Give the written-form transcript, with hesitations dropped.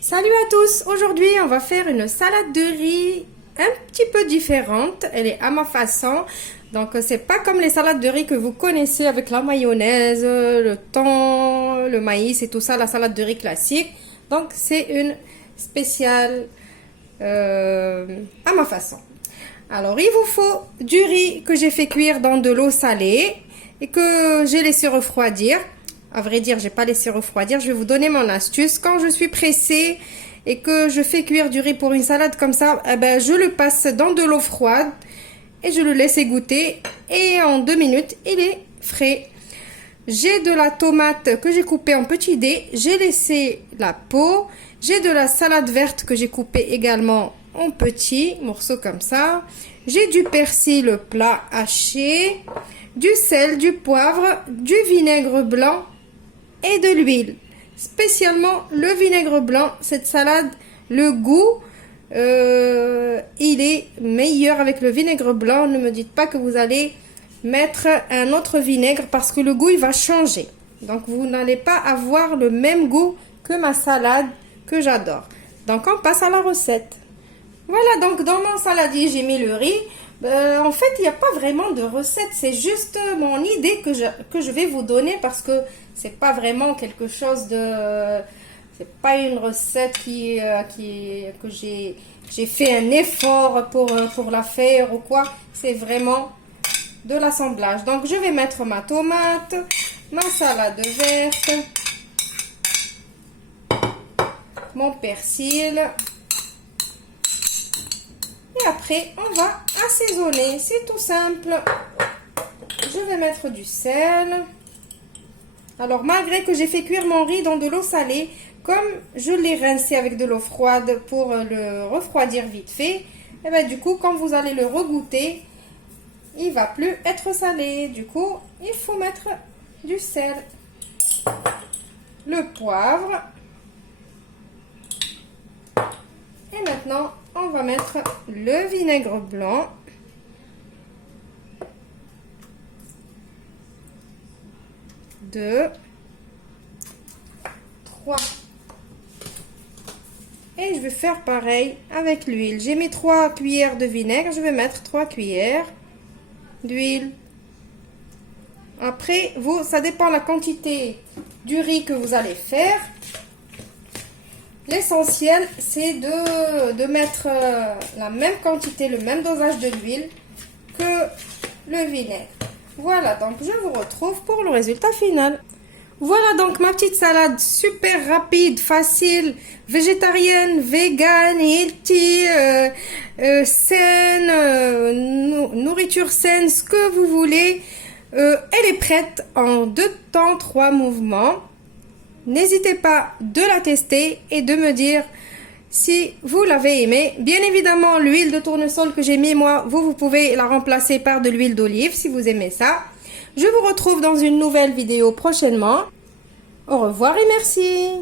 Salut à tous! Aujourd'hui, on va faire une salade de riz un petit peu différente. Elle est à ma façon. Donc, c'est pas comme les salades de riz que vous connaissez avec la mayonnaise, le thon, le maïs et tout ça, la salade de riz classique. Donc, c'est une spéciale à ma façon. Alors, il vous faut du riz que j'ai fait cuire dans de l'eau salée et que j'ai laissé refroidir. À vrai dire, j'ai pas laissé refroidir. Je vais vous donner mon astuce. Quand je suis pressée et que je fais cuire du riz pour une salade comme ça, je le passe dans de l'eau froide et je le laisse égoutter. Et en 2 minutes, il est frais. J'ai de la tomate que j'ai coupée en petits dés. J'ai laissé la peau. J'ai de la salade verte que j'ai coupée également en petits morceaux comme ça. J'ai du persil plat haché, du sel, du poivre, du vinaigre blanc et de l'huile. Spécialement le vinaigre blanc, cette salade, le goût, il est meilleur avec le vinaigre blanc. Ne me dites pas que vous allez mettre un autre vinaigre parce que le goût il va changer. Donc vous n'allez pas avoir le même goût que ma salade que j'adore. Donc on passe à la recette. Voilà, donc dans mon saladier j'ai mis le riz. En fait, il n'y a pas vraiment de recette, c'est juste mon idée que je vais vous donner parce que c'est pas vraiment quelque chose de... C'est pas une recette que j'ai fait un effort pour la faire ou quoi. C'est vraiment de l'assemblage. Donc, je vais mettre ma tomate, ma salade verte, mon persil. Et après, on va assaisonner. C'est tout simple. Je vais mettre du sel. Alors, malgré que j'ai fait cuire mon riz dans de l'eau salée, comme je l'ai rincé avec de l'eau froide pour le refroidir vite fait, et bien du coup, quand vous allez le regoûter, il va plus être salé. Du coup, il faut mettre du sel, le poivre. Et maintenant, on va mettre le vinaigre blanc. 2, 3. Et je vais faire pareil avec l'huile. J'ai mis 3 cuillères de vinaigre. Je vais mettre 3 cuillères d'huile. Après, ça dépend de la quantité du riz que vous allez faire. L'essentiel, c'est de mettre la même quantité, le même dosage de l'huile que le vinaigre. Voilà, donc je vous retrouve pour le résultat final. Voilà donc ma petite salade super rapide, facile, végétarienne, vegan, healthy, saine, nourriture saine, ce que vous voulez. Elle est prête en 2 temps, 3 mouvements. N'hésitez pas de la tester et de me dire si vous l'avez aimé. Bien évidemment, l'huile de tournesol que j'ai mis moi, vous pouvez la remplacer par de l'huile d'olive si vous aimez ça. Je vous retrouve dans une nouvelle vidéo prochainement. Au revoir et merci.